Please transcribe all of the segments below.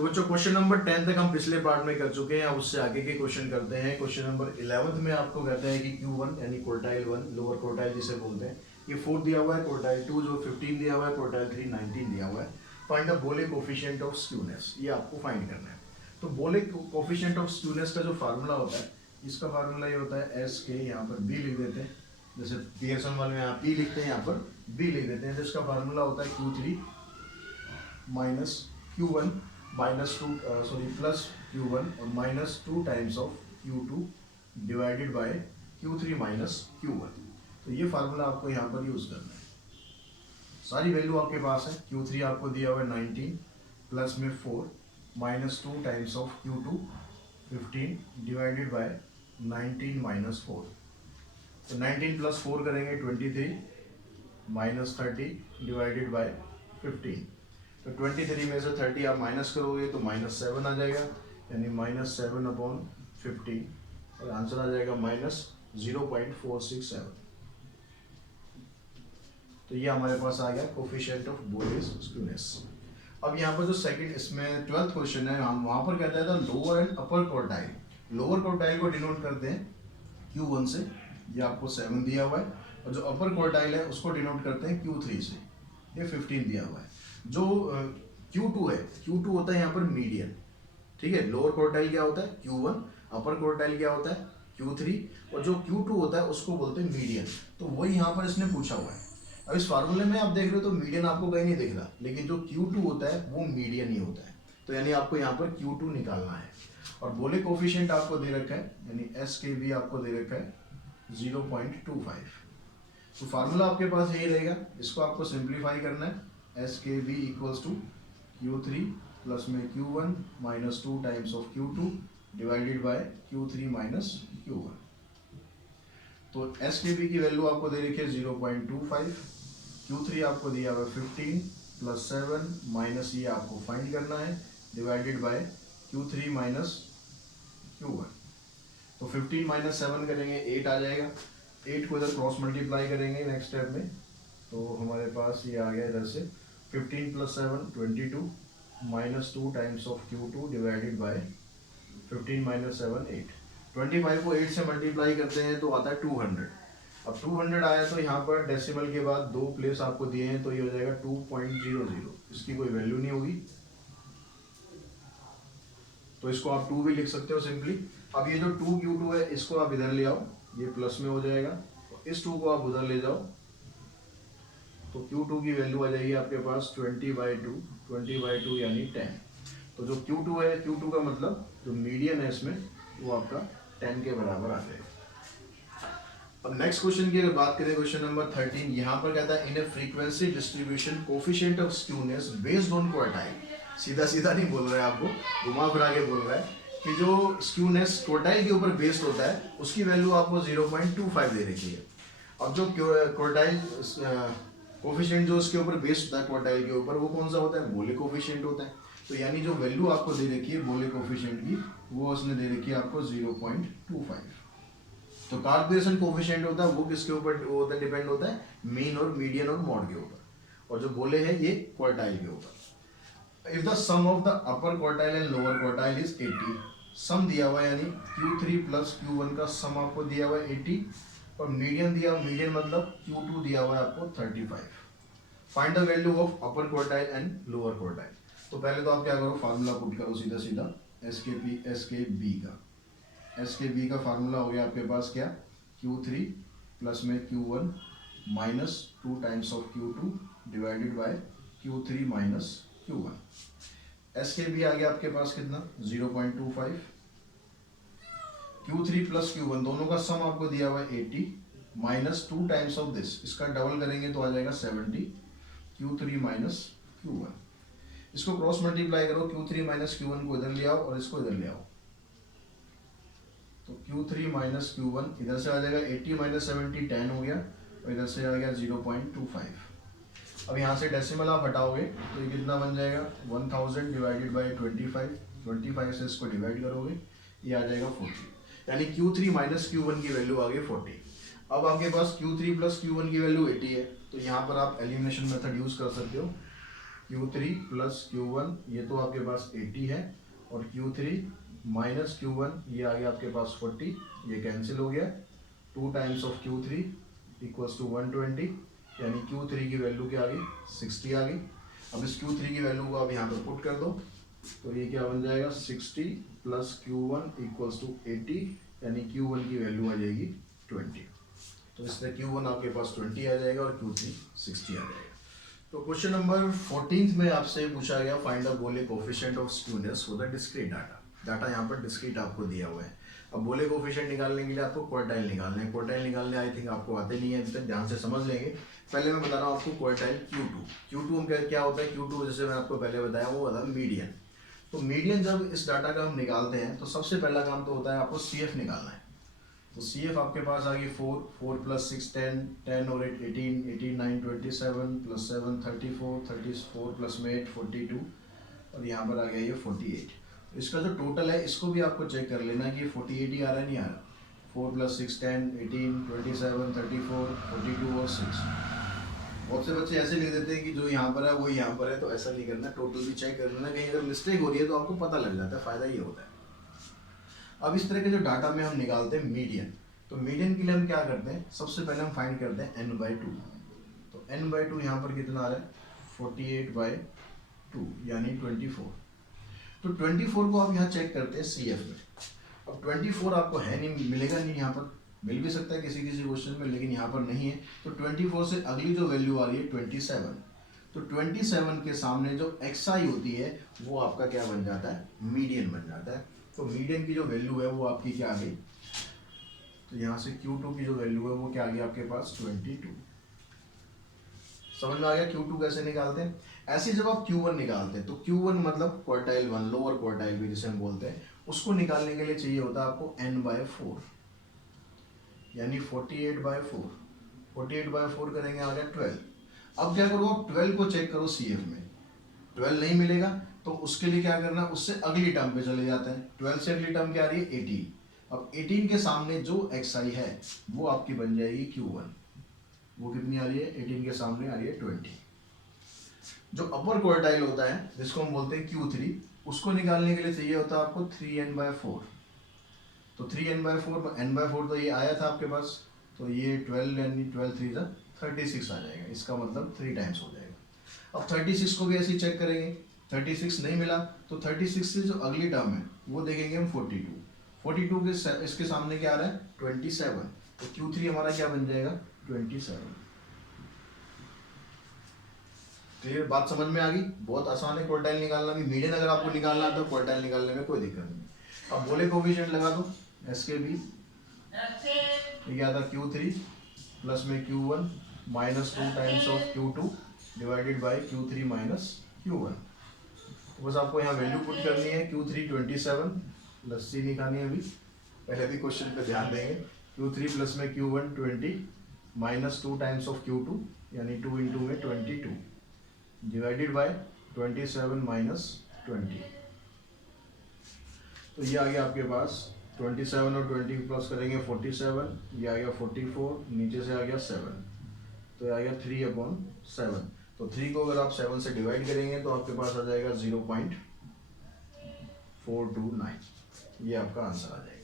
तो बच्चों question number 10 तक हम पिछले पार्ट में कर चुके हैं। अब उससे आगे के क्वेश्चन करते हैं। क्वेश्चन नंबर 11 में आपको कहता है कि Q1 यानी क्वार्टाइल 1 लोअर क्वार्टाइल जिसे बोलते हैं, ये 4 दिया हुआ है, क्वार्टाइल 2 जो 15 दिया हुआ है, क्वार्टाइल 3 19 दिया हुआ है। फाइंड द बोले कोफिशिएंट ऑफ स्क्यूनेस, ये आपको फाइंड करना है। तो बोले कोफिशिएंट ऑफ स्क्यूनेस का जो फार्मूला होता है, इसका फार्मूला ये होता है एस के, यहाँ पर बी लिख देते हैं, जैसे पियर्सन वाले में यहाँ पी लिखते हैं, यहाँ पर बी लिख देते हैं। तो इसका फार्मूला होता है Q3 minus Q1 minus two plus Q1 और minus 2 times of Q2 divided by Q3 minus Q1। तो ये फार्मूला आपको यहाँ पर यूज करना है। सारी वैल्यू आपके पास है। Q3 आपको दिया हुआ है 19 प्लस में 4 minus 2 times of Q2 15 divided by 19 minus 4। तो 19 प्लस 4 करेंगे 23 माइनस 30 डिवाइडेड बाय 15। तो 23 में से 30 आप माइनस करोगे तो माइनस 7 आ जाएगा, यानी माइनस 7 अपॉन 15 और आंसर आ जाएगा माइनस 0.467। तो ये हमारे पास आ गया कोफिशिएंट ऑफ बोलेस स्क्यूनेस। अब यहाँ पर जो सेकंड इसमें 12th क्वेश्चन है, हम वहाँ पर कहता है था lower and upper quartile. Lower quartile को डिनोट करते हैं Q1 से, ये आपको 7 दिया हुआ है, और जो अपर क्वार्टाइल है उसको डिनोट करते हैं Q3 से, ये 15 दिया हुआ है। जो Q2 है, Q2 होता है यहाँ पर मीडियन, ठीक है। लोअर क्वार्टाइल क्या होता है Q1, अपर क्वार्टाइल क्या होता है Q3, और जो Q2 होता है उसको बोलते हैं मीडियन। तो वही यहाँ पर इसने पूछा हुआ है। अब इस फार्मूले में आप देख रहे हो तो मीडियन आपको कहीं नहीं दिख रहा, लेकिन जो Q2 होता है वो मीडियन ही होता है। तो यानी आपको यहाँ पर Q2 निकालना है। और बोले कोफिशिएंट आपको दे रखा है, यानी एस के भी आपको दे रखा है 0.25। तो फार्मूला आपके पास यही रहेगा, इसको आपको सिंप्लीफाई करना है। एस के B equals to Q3 plus में Q1 minus 2 times of Q2 divided by Q3 minus Q1। तो एस के बी की वैल्यू आपको दे रखी है 0.25, Q3 आपको दिया हुआ 15 प्लस 7 माइनस ये आपको फाइंड करना है divided by Q3 minus Q1। तो 15 माइनस 7 करेंगे 8 आ जाएगा, 8 को इधर क्रॉस मल्टीप्लाई करेंगे नेक्स्ट स्टेप में, तो हमारे पास ये आ गया इधर से 15 plus 7 22 minus 2 times of Q2 divided by 15 minus 7 8। 25 को 8 से मल्टीप्लाई करते हैं तो आता है 200। अब 200 आया तो यहाँ पर डेसिमल के बाद 2 प्लेस आपको दिए हैं, तो ये हो जाएगा 2.00, इसकी कोई वैल्यू नहीं होगी, तो इसको आप 2 भी लिख सकते हो सिंपली। अब ये जो 2Q2 है इसको आप इधर ले आओ, ये प्लस में हो जाएगा, तो इस 2 को आप उधर ले जाओ, तो Q2 की वैल्यू आ जाएगी आपके पास 20/2 यानी 10। तो जो Q2 है, Q2 का मतलब जो मीडियन है इसमें वो आपका 10 के बराबर आ जाएगा। अब नेक्स्ट क्वेश्चन की अगर बात करें, क्वेश्चन नंबर 13, यहाँ पर कहता है in a frequency distribution coefficient of skewness based on quartile. सीधा सीधा नहीं बोल रहा है, आपको घुमा फिरा के बोल रहा है कि जो स्क्यूनेस क्वार्टाइल के ऊपर बेस्ड होता है उसकी वैल्यू आपको 0.25 दे रखी है। अब जो क्वार्टाइल कोफिशिएंट जो उसके ऊपर बेस्ड होता है क्वार्टाइल के ऊपर, वो कौन सा होता है, बोले कोफिशिएंट होता है। तो यानी जो वैल्यू आपको दे रखी है बोले कोफिशिएंट की, वो उसने दे रखी है आपको 0.25। तो कार्बोरेशन कोफिशिएंट होता है वो किसके ऊपर होता है, डिपेंड होता है मीन और मीडियन और मॉड के ऊपर, और जो बोले है ये क्वार्टाइल के ऊपर। If the sum of the upper quartile and lower quartile is 80, sum दिया हुआ है यानी Q3 प्लस Q1 का सम आपको दिया हुआ है 80, और मीडियन दिया, मीडियन मतलब Q2 दिया हुआ है आपको 35। Find the value of upper quartile and lower quartile. तो पहले तो आप क्या करो, फार्मूला पुट करो सीधा सीधा एस के बी का फार्मूला हो गया आपके पास क्या, Q3 प्लस में Q1 minus 2 times of Q2 divided by Q3 minus Q1। S के बी आ गया आपके पास कितना 0.25, Q3 प्लस Q1 दोनों का सम आपको दिया हुआ है 80 माइनस 2 टाइम्स ऑफ दिस, इसका डबल करेंगे तो आ जाएगा 70 Q3 माइनस Q1। इसको क्रॉस मल्टीप्लाई करो, Q3 माइनस Q1 को इधर ले आओ और इसको इधर ले आओ, तो Q3 माइनस Q1 इधर से आ जाएगा 80 माइनस 70 10 हो गया, और इधर से आ गया 0.25। अब यहाँ से डेसिमल आप हटाओगे तो ये कितना बन जाएगा 1000 डिवाइडेड बाई 25 से इसको डिवाइड करोगे, ये आ जाएगा 40, यानी Q3 माइनस Q1 की वैल्यू आ गई 40। अब आपके पास Q3 प्लस Q1 की वैल्यू 80 है, तो यहाँ पर आप एलिमिनेशन मेथड यूज कर सकते हो। Q3 प्लस Q1 ये तो आपके पास 80 है, और Q3 माइनस Q1 ये आ गया आपके पास 40, ये कैंसिल हो गया। 2 times of Q3 equals to 120, यानी Q3 की वैल्यू क्या आ गई 60 आ गई। अब इस Q3 की वैल्यू को आप यहाँ पर पुट कर दो, तो ये क्या बन जाएगा 60 प्लस Q1 इक्वल्स टू 80, यानी Q1 की वैल्यू आ जाएगी 20। तो इसमें Q1 आपके पास 20 आ जाएगा और Q3 60 आ जाएगा। तो क्वेश्चन नंबर 14 में आपसे पूछा गया फाइंड द बोले coefficient of skewness for the discrete data. Data यहाँ पर डिस्क्रीट आपको दिया हुआ है। अब बोले कोफिशिएंट निकालने के लिए आपको क्वार्टाइल निकालने हैं। क्वार्टाइल निकालने आई थिंक आपको आते नहीं है अभी तक, ध्यान से समझ लेंगे। पहले मैं बता रहा हूँ आपको क्वार्टाइल Q2 हम क्या होता है Q2, जैसे मैं आपको पहले बताया वो होता है मीडियन। तो मीडियन जब इस डाटा का हम निकालते हैं तो सबसे पहला काम तो होता है आपको CF निकालना है। तो CF आपके पास आ गई 4 प्लस 6 10 और 8 18 18 9 27 प्लस 7 34 प्लस में 8 42, और यहाँ पर आ गया ये 48। इसका जो टोटल है इसको भी आपको चेक कर लेना कि 48 ही आ रहा है नहीं आ रहा। 4 प्लस 6 10 18 27 34 42 और 6। बहुत से बच्चे ऐसे लिख देते हैं कि जो यहाँ पर है वो यहाँ पर है, तो ऐसा नहीं करना, टोटल भी चेक कर लेना, कहीं अगर मिस्टेक हो रही है तो आपको पता लग जाता है, फायदा ये होता है। अब इस तरह के जो डाटा में हम निकालते हैं मीडियन, तो मीडियन के लिए हम क्या करते हैं, सबसे पहले हम फाइंड करते हैं n/2। तो n/2 यहाँ पर कितना आ रहा है 48/2 यानी 24। तो 24 को आप यहाँ चेक करते हैं CF में। अब 24 आपको है नहीं, मिलेगा नहीं, यहाँ पर मिल भी सकता है किसी किसी क्वेश्चन में, लेकिन यहाँ पर नहीं है। तो 24 से अगली जो वैल्यू आ रही है 27। तो 27 के सामने जो xi होती है वो आपका क्या बन जाता है, मीडियन बन जाता है। तो मीडियन की जो वैल्यू है वो आपकी क्या आ गई, तो यहाँ से Q2 की जो वैल्यू है वो क्या आ गई आपके पास 22। समझ में आ गया Q2 कैसे निकालते हैं। ऐसे जब आप Q1 निकालते हैं तो Q1 मतलब क्वार्टाइल 1, लोअर क्वार्टाइल भी जिसे हम बोलते हैं, उसको निकालने के लिए चाहिए होता है आपको n/4 यानी 48/4। 48/4 करेंगे आ गया 12। अब क्या करो, आप 12 को चेक करो CF में, 12 नहीं मिलेगा तो उसके लिए क्या करना, उससे अगली टर्म पे चले जाते हैं। 12 से अगली टर्म क्या आ रही है 18। अब 18 के सामने जो xi है वो आपकी बन जाएगी Q1। वो कितनी आ रही है, 18 के सामने आ रही है 20। जो अपर क्वार्टाइल होता है जिसको हम बोलते हैं Q3, उसको निकालने के लिए चाहिए होता है आपको 3n/4। तो 3n/4 n/4 तो ये आया था आपके पास, तो ये 12 यानी 12 3 36 आ जाएगा। इसका मतलब 3 टाइम्स हो जाएगा। अब 36 को भी ऐसे ही चेक करेंगे, 36 नहीं मिला तो 36 से जो अगली टर्म है वो देखेंगे हम 42। 42 के इसके सामने क्या आ रहा है 27। तो Q3 हमारा क्या बन जाएगा 27। क्लियर, बात समझ में आ गई। बहुत आसान है क्वार्टाइल निकालना भी। मीडियन अगर आपको निकालना है तो क्वार्टाइल निकालने में कोई दिक्कत नहीं। अब बोले कोफिशिएंट लगा दो SKB, ये क्या था Q3 प्लस में Q1 minus 2 times of Q2 divided by Q3 minus Q1। तो बस आपको यहाँ वैल्यू पुट करनी है, Q3 27, लस्सी नहीं खानी अभी, पहले भी क्वेश्चन पे ध्यान देंगे। Q3 प्लस में Q1 20 minus 2 times of Q2 यानी 2 इंटू में 22 डिवाइडेड बाय 27 माइनस 20। तो ये आ गया आपके पास 27 और 20 प्लस करेंगे 47, ये आ गया 44, नीचे से आ गया 7, तो ये आ गया 3/7। तो 3 को अगर आप 7 से डिवाइड करेंगे तो आपके पास आ जाएगा 0.429, ये आपका आंसर आ जाएगा।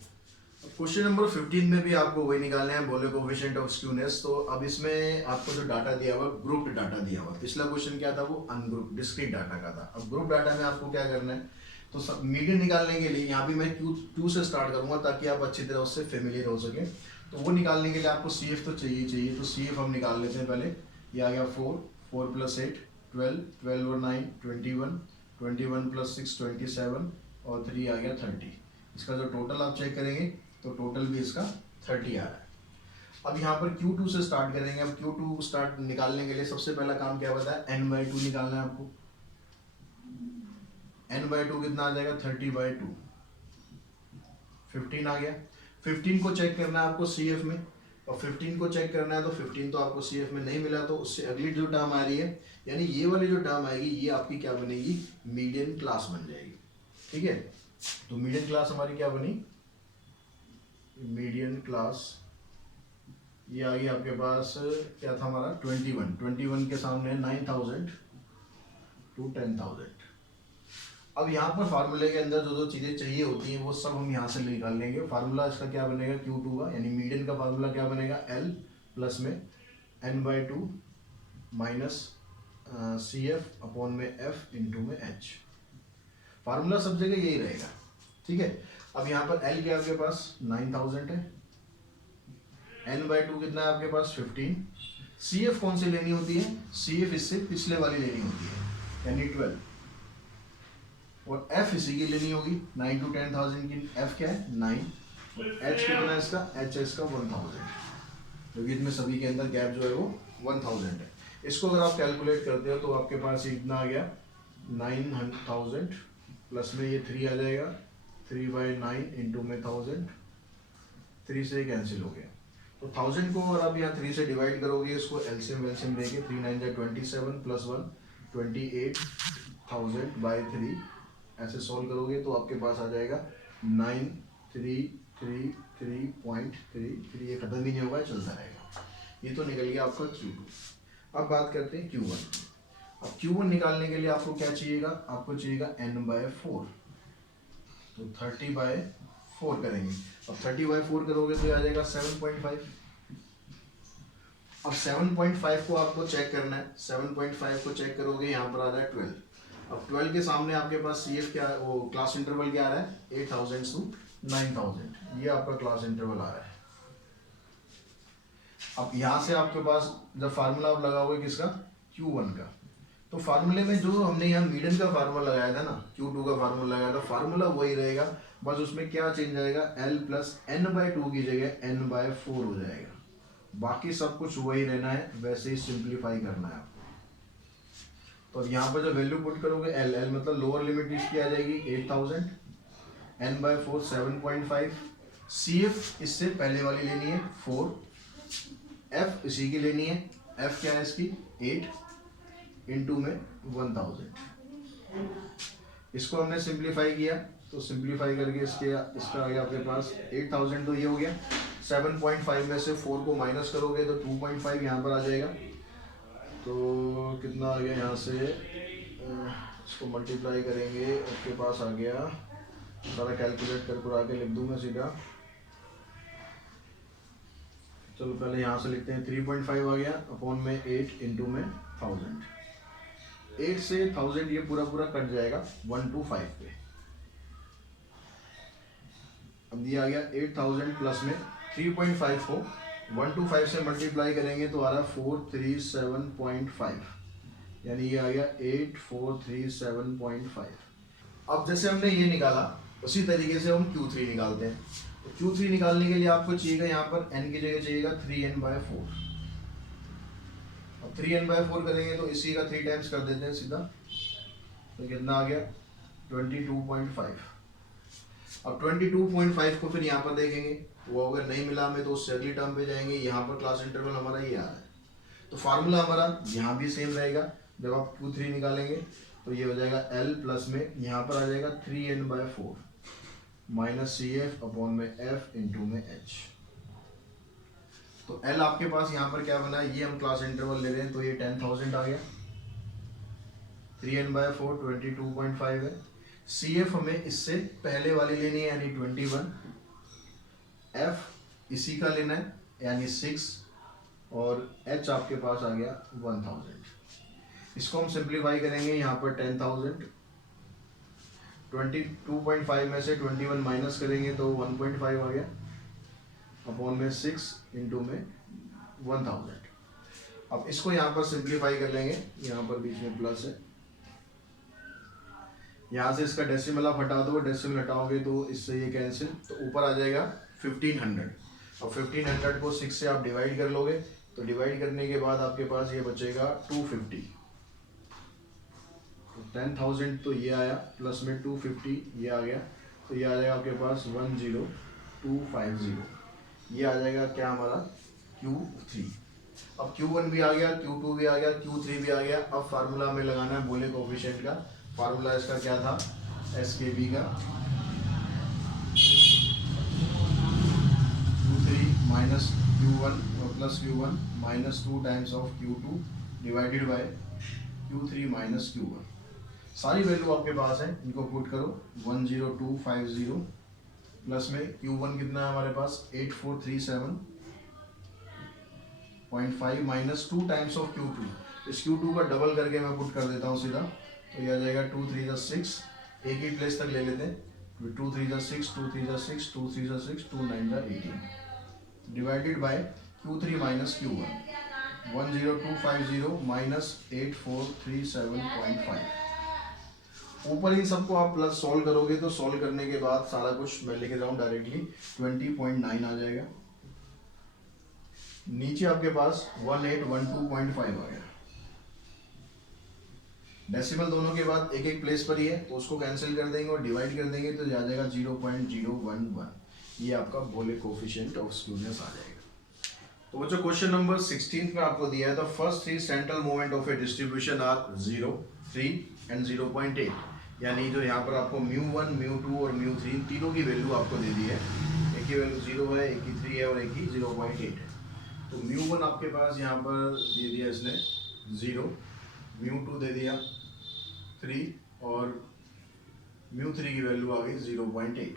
क्वेश्चन नंबर 15 में भी आपको वही निकालना है, बोले कोफिशिएंट ऑफ स्क्यूनेस। तो अब इसमें आपको जो डाटा दिया हुआ ग्रुप्ड डाटा दिया हुआ, पिछला क्वेश्चन क्या था वो अनग्रुप डिस्क्रीट डाटा का था। अब ग्रुप डाटा में आपको क्या करना है, तो सब मीडियन निकालने के लिए यहाँ भी मैं Q2 से स्टार्ट करूंगा ताकि आप अच्छी तरह उससे फेमिलियर हो सके। तो वो निकालने के लिए आपको CF तो चाहिए, तो CF हम निकाल लेते हैं पहले। ये आ गया 4 प्लस 8 12, 12 और 9 21, 21 प्लस 6 27 और 3 आ गया 30। इसका जो टोटल आप चेक करेंगे तो टोटल भी इसका 30 आ रहा है। अब यहाँ पर Q2 से स्टार्ट करेंगे। अब Q2 स्टार्ट निकालने के लिए सबसे पहला काम क्या बताया, n/2 निकालना है आपको। n/2 कितना आ जाएगा 30/2, 15 आ गया। 15 को चेक करना है आपको CF में, और 15 को चेक करना है तो 15 तो आपको CF में नहीं मिला, तो उससे अगली जो टर्म आ रही है यानी ये वाली जो टर्म आएगी ये आपकी क्या बनेगी, मीडियन क्लास बन जाएगी। ठीक है, तो मीडियन क्लास हमारी क्या बनी, मीडियन क्लास ये आ गई आपके पास क्या था हमारा 21 के सामने 9000 टू 10,000। अब यहाँ पर फार्मूले के अंदर जो जो चीज़ें चाहिए होती हैं वो सब हम यहाँ से निकाल लेंगे। फार्मूला इसका क्या बनेगा, Q2 का, यानी मीडियन का फार्मूला क्या बनेगा, L प्लस में N/2 माइनस CF अपॉन में F इंटू में H। फार्मूला सब जगह यही रहेगा, ठीक है। अब यहाँ पर L क्या आपके पास 9,000 है, N/2 कितना है आपके पास 15। CF कौन सी लेनी होती है, CF इससे पिछले वाली लेनी होती है, यानी 12, और F इसी की लेनी होगी 9 to 10,000 की। F क्या है 9, और H कितना है इसका, H है इसका 1000, क्योंकि इसमें सभी के अंदर गैप जो है वो 1000 है। इसको अगर आप कैलकुलेट करते हो तो आपके पास इतना आ गया 9,000 प्लस में ये 3 आ जाएगा, 3/9 इंटू में 1000, 3 से कैंसिल हो गया। तो 1000 को अगर आप यहाँ 3 से डिवाइड करोगे, इसको एलसीएम वेलसीएम लेके 3 9 27 प्लस 1 28,000/3 ऐसे सॉल्व करोगे तो आपके पास आ जाएगा 9333.33। ये खत्म ही नहीं होगा, चलता रहेगा। ये तो निकल गया आपका Q2। अब बात करते हैं Q1। अब Q1 निकालने के लिए आपको क्या चाहिएगा, आपको चाहिएगा N/4, तो 30/4 करेंगे। अब 30/4 करोगे तो आ जाएगा 7.5। अब 7.5 को आपको चेक करना है, 7.5 को चेक करोगे यहाँ पर आ रहा है 12। अब 12 के सामने आपके पास CF क्या, वो क्लास इंटरवल क्या आ रहा है 8,000 to 9,000, ये आपका क्लास इंटरवल आ रहा है। अब यहाँ से आपके पास जब फार्मूला आप लगाओगे किसका, Q1 का, तो फार्मूले में जो हमने यहाँ मीडियन का फार्मूला लगाया था ना, Q2 का फार्मूला लगाया था, फार्मूला वही रहेगा, बस उसमें क्या चेंज आएगा, L प्लस N/2 की जगह N/4 हो जाएगा। बाकी सब कुछ वही रहना है, वैसे ही सिंप्लीफाई करना है आपको। तो यहाँ पर जो वैल्यू पुट करोगे L मतलब लोअर लिमिट इसकी आ जाएगी 8,000, N/4 7.5, CF इससे पहले वाली लेनी है 4, F इसी की लेनी है, F क्या है इसकी 8 इंटू में 1000। इसको हमने सिंप्लीफाई किया, तो सिंप्लीफाई करके इसका आ गया आपके पास 8,000, तो ये हो गया। 7.5 में से 4 को माइनस करोगे तो 2.5 यहाँ पर आ जाएगा, तो कितना आ गया यहाँ से, इसको मल्टीप्लाई करेंगे, आपके पास आ गया, सारा कैलकुलेट कर आके लिख दूँ मैं सीधा। चलो पहले यहाँ से लिखते हैं, 3.5 आ गया अपॉन में 8 इंटू में 1000। 8 से 1000 ये पूरा पूरा कट जाएगा 125 पे। अब ये आ गया 8,000 प्लस में 3.5 को 125 से मल्टीप्लाई करेंगे तो आ रहा है 437.5, यानी ये आ गया 8437.5। अब जैसे हमने ये निकाला उसी तरीके से हम Q3 निकालते हैं। तो Q3 निकालने के लिए आपको चाहिएगा यहाँ पर n की जगह चाहिएगा 3n/4। अब 3n/4 करेंगे तो इसी का 3 टाइम्स कर देते हैं सीधा, तो कितना आ गया 22.5। अब 22.5 को फिर यहाँ पर देखेंगे, वो अगर नहीं मिला हमें तो उससे अगली टर्म पे जाएंगे। यहाँ पर क्लास इंटरवल हमारा ये आ रहा है, तो फार्मूला हमारा यहाँ भी सेम रहेगा। जब आप Q3 निकालेंगे तो ये हो जाएगा L प्लस में यहाँ पर आ जाएगा 3n/4 माइनस CF अपॉन में F इंटू में H। तो L आपके पास यहाँ पर क्या बना है, ये हम क्लास इंटरवल ले रहे हैं, तो ये 10,000 आ गया, 3n/4 22.5 है। CF हमें इससे पहले वाली लेनी है यानी 21, F इसी का लेना है यानी 6, और H आपके पास आ गया 1000। इसको हम सिंप्लीफाई करेंगे, यहाँ पर 10,000 22.5 में से 21 माइनस करेंगे तो 1.5 आ गया अपॉन में 6 इंटू में 1000। अब इसको यहाँ पर सिंप्लीफाई कर लेंगे, यहाँ पर बीच में प्लस है, यहाँ से इसका डेसिमल आप हटा दो, डेसिमल हटाओगे तो इससे ये कैंसिल, तो ऊपर आ जाएगा 1500। अब 1500 को 6 से आप डिवाइड कर लोगे, तो डिवाइड करने के बाद आपके पास ये बचेगा 250। तो 10,000 तो ये आया, प्लस में 250 ये आ गया, तो ये आ जाएगा आपके पास 10250। ये आ जाएगा क्या हमारा Q3। अब Q1 भी आ गया, Q2 भी आ गया, Q3 भी आ गया। अब फार्मूला हमें लगाना है बोले कोफिशिएंट का। फार्मूला इसका क्या था, SKB का Q3 minus Q1 plus Q1 minus 2 times of Q2 divided by Q3 minus Q1। सारी वैल्यू आपके पास है, इनको पुट करो 10250 प्लस में Q1 कितना है हमारे पास 8437.5 माइनस 2 टाइम्स ऑफ Q2। इस Q2 का डबल करके मैं पुट कर देता हूँ सीधा, तो ये आ जाएगा 2 3 6, एक ही प्लेस तक ले लेते हैं, 2 3 6, 2 3 6, 2 3 6, 2 9 18 divided by Q3 minus Q1 10250 minus 8437.5। ऊपर इन सबको आप प्लस सॉल्व करोगे तो सॉल्व करने के बाद सारा कुछ मैं लिख रहा हूँ डायरेक्टली 20.9 आ जाएगा। नीचे आपके पास 1812.5 आ गया। डेसिमल दोनों के बाद एक एक प्लेस पर ही है, तो उसको कैंसिल कर देंगे और डिवाइड कर देंगे तो आ जाएगा 0.011। ये आपका बोले कोफिशिएंट ऑफ स्क्यूनेस आ जाएगा। तो बच्चों क्वेश्चन नंबर 16 में आपको दिया है the first three central moment of a distribution are 0, 3 and 0.8। यानी जो यहाँ पर आपको μ1, μ2 और μ3 तीनों की वैल्यू आपको दे दी है। एक की वैल्यू 0 है, एक की 3 है और एक की 0.8 है। तो μ1 आपके पास यहाँ पर दे दिया इसने 0, μ2 दे दिया 3 और μ3 की वैल्यू आ गई 0.8।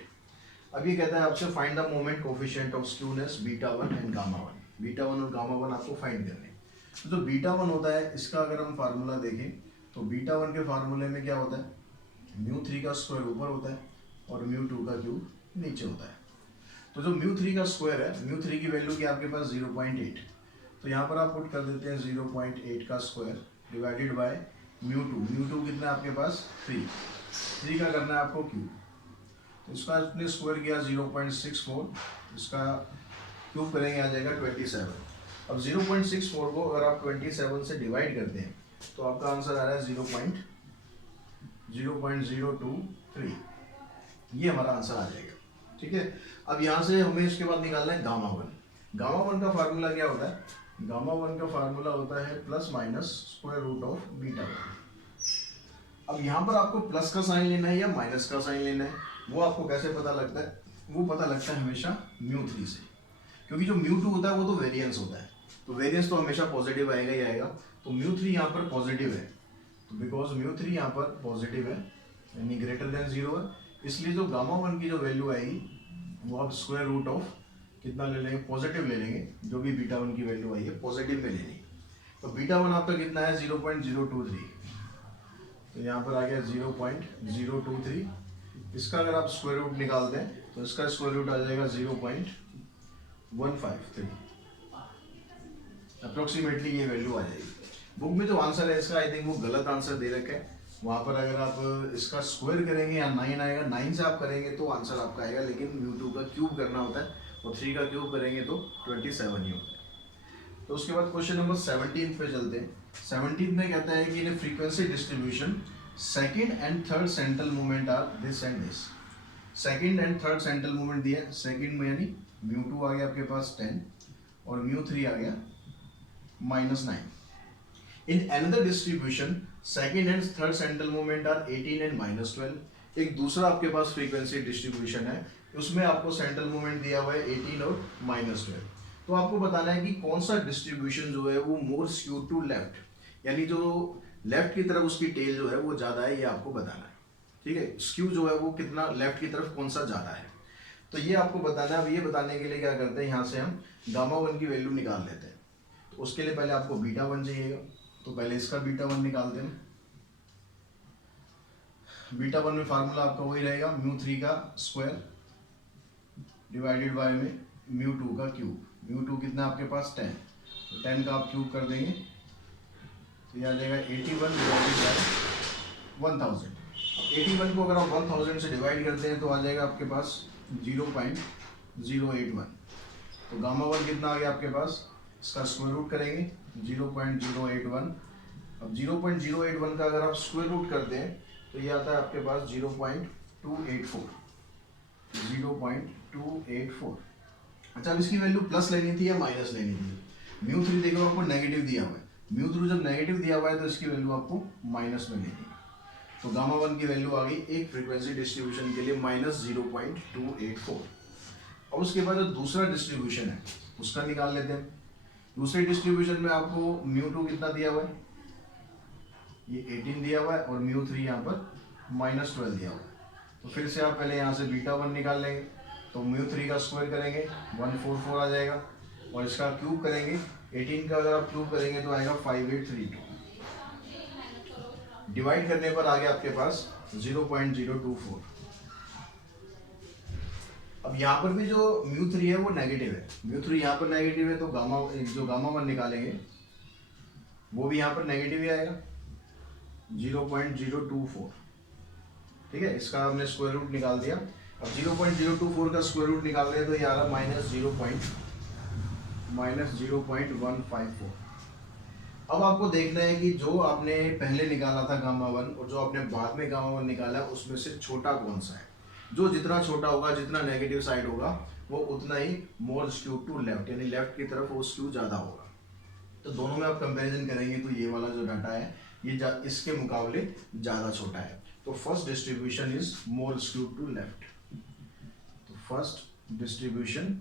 अब ये कहता है आपसे find the moment coefficient of skewness β1 and γ1। β1 और γ1 आपको फाइंड करने। तो जो β1 होता है इसका अगर हम फार्मूला देखें तो β1 के फार्मूले में क्या होता है, μ3 का स्क्वायर ऊपर होता है और μ2 का क्यूब नीचे होता है। तो जो μ3 का स्क्वायर है, μ3 की वैल्यू की आपके पास 0.8, तो यहाँ पर आप पुट कर देते हैं 0.8 का स्क्वायर डिवाइडेड बाय μ2 कितना है आपके पास 3 का करना है आपको क्यूब। तो इसका आपने स्क्वायर किया 0.64, इसका क्यूब करेंगे आ जाएगा 27। अब 0.64 को अगर आप 27 से डिवाइड करते हैं तो आपका आंसर आ रहा है 0.023। ये हमारा आंसर आ जाएगा। ठीक है, अब यहाँ से हमें इसके बाद निकालना है γ1। γ1 का फार्मूला क्या होता है, γ1 का फार्मूला होता है plus minus square root of β1। अब यहाँ पर आपको प्लस का साइन लेना है या माइनस का साइन लेना है, वो आपको कैसे पता लगता है, वो पता लगता है हमेशा μ3 से, क्योंकि जो μ2 होता है वो तो वेरिएंस होता है, तो वेरिएंस तो हमेशा पॉजिटिव आएगा ही आएगा। तो μ3 यहाँ पर पॉजिटिव है, तो बिकॉज μ3 यहाँ पर पॉजिटिव है यानी ग्रेटर देन 0 है, इसलिए जो γ1 की जो वैल्यू आएगी वो आप स्क्वायर रूट ऑफ कितना ले लेंगे, पॉजिटिव ले लेंगे। जो भी β1 की वैल्यू आई है पॉजिटिव में लेनी। तो β1 आपका कितना है 0.023, तो यहाँ पर आ गया 0.023। इसका अगर आप स्क्वायर रूट निकालते हैं तो इसका स्क्वायर रूट आ जाएगा 0.153। अप्रोक्सीमेटली ये वैल्यू आ जाएगी। बुक में जो आंसर है इसका आई थिंक वो गलत आंसर दे रखा है, वहाँ पर अगर आप इसका स्क्वायर करेंगे या 9 आएगा, 9 से आप करेंगे तो आंसर आपका आएगा, लेकिन μ2 का क्यूब करना होता है और 3 का क्यूब करेंगे तो 27 ही होता है। तो उसके बाद क्वेश्चन नंबर 17 पे चलते हैं। 17 में कहता है कि in frequency distribution second and third central movement are this and this. Second and third central movement दिया है, सेकंड में यानी μ2 आ गया आपके पास 10 और μ3 आ गया -9। In another distribution second and third central movement are 18 and -12। एक दूसरा आपके पास फ्रीक्वेंसी डिस्ट्रीब्यूशन है, उसमें आपको सेंट्रल मूवमेंट दिया हुआ है 18 और -12। तो आपको बताना है कि कौन सा डिस्ट्रीब्यूशन जो है वो मोर स्क्यू टू लेफ्ट, यानी जो लेफ्ट की तरफ उसकी टेल जो है वो ज्यादा है, ये आपको बताना है। ठीक है, स्क्यू जो है वो कितना लेफ्ट की तरफ कौन सा ज्यादा है, तो ये आपको बताना है। अब ये बताने के लिए क्या करते हैं, यहाँ से हम γ1 की वैल्यू निकाल लेते हैं। तो उसके लिए पहले आपको β1 चाहिएगा, तो पहले इसका β1 निकालते हैं। β1 में फार्मूला आपका वही रहेगा μ3 का स्क्वायर डिवाइडेड बाय में μ2 का क्यूब। μ2 कितना आपके पास 10, तो 10 का आप क्यूब कर देंगे तो ये आ जाएगा 81 डिवाइडेड बाय 1000। 81 को अगर आप 1000 से डिवाइड करते हैं तो आ जाएगा आपके पास 0.081। तो γ1 कितना आ गया आपके पास, इसका स्क्वायर रूट करेंगे 0.081। अब 0.081 का अगर आप स्क्वायर रूट करते हैं तो ये आता है आपके पास 0.284। अच्छा, अब इसकी वैल्यू प्लस लेनी थी या माइनस लेनी थी। μ3 देखो आपको नेगेटिव दिया हुआ है, μ3 जब नेगेटिव दिया हुआ है तो इसकी वैल्यू आपको माइनस में लेनी है। तो γ1 की वैल्यू आ गई एक फ्रीक्वेंसी डिस्ट्रीब्यूशन के लिए -0.284। और उसके बाद जो दूसरा डिस्ट्रीब्यूशन है उसका निकाल लेते हैं। दूसरे डिस्ट्रीब्यूशन में आपको μ2 कितना दिया हुआ है, ये 18 दिया हुआ है और μ3 यहाँ पर -12 दिया हुआ है। तो फिर से आप पहले यहाँ से β1 निकाल लेंगे, तो μ3 का स्क्वायर करेंगे 144 आ जाएगा, और इसका क्यूब करेंगे 18 का अगर आप क्यूब करेंगे तो आएगा 5832। डिवाइड करने पर आ गया आपके पास 0.024। अब यहाँ पर भी जो μ3 है वो नेगेटिव है, μ3 यहाँ पर नेगेटिव है, तो जो गामा 1 निकालेंगे वो भी यहाँ पर नेगेटिव ही आएगा 0.024। ठीक है, इसका हमने स्क्वायर रूट निकाल दिया। अब 0.024 का स्क्वायर रूट निकाल रहे हैं तो ये आ रहा -0.154। अब आपको देखना है कि जो आपने पहले निकाला था गामा 1 और जो आपने बाद में गामा 1 निकाला उसमें से छोटा कौन सा है। जो जितना छोटा होगा, जितना नेगेटिव साइड होगा, वो उतना ही मोर स्क्यू टू लेफ्ट, यानी लेफ्ट की तरफ वो स्क्यू ज़्यादा होगा। तो दोनों में आप कंपैरिजन करेंगे तो ये वाला जो डाटा है ये इसके मुकाबले ज़्यादा छोटा है। तो first distribution is more skew to left. तो first distribution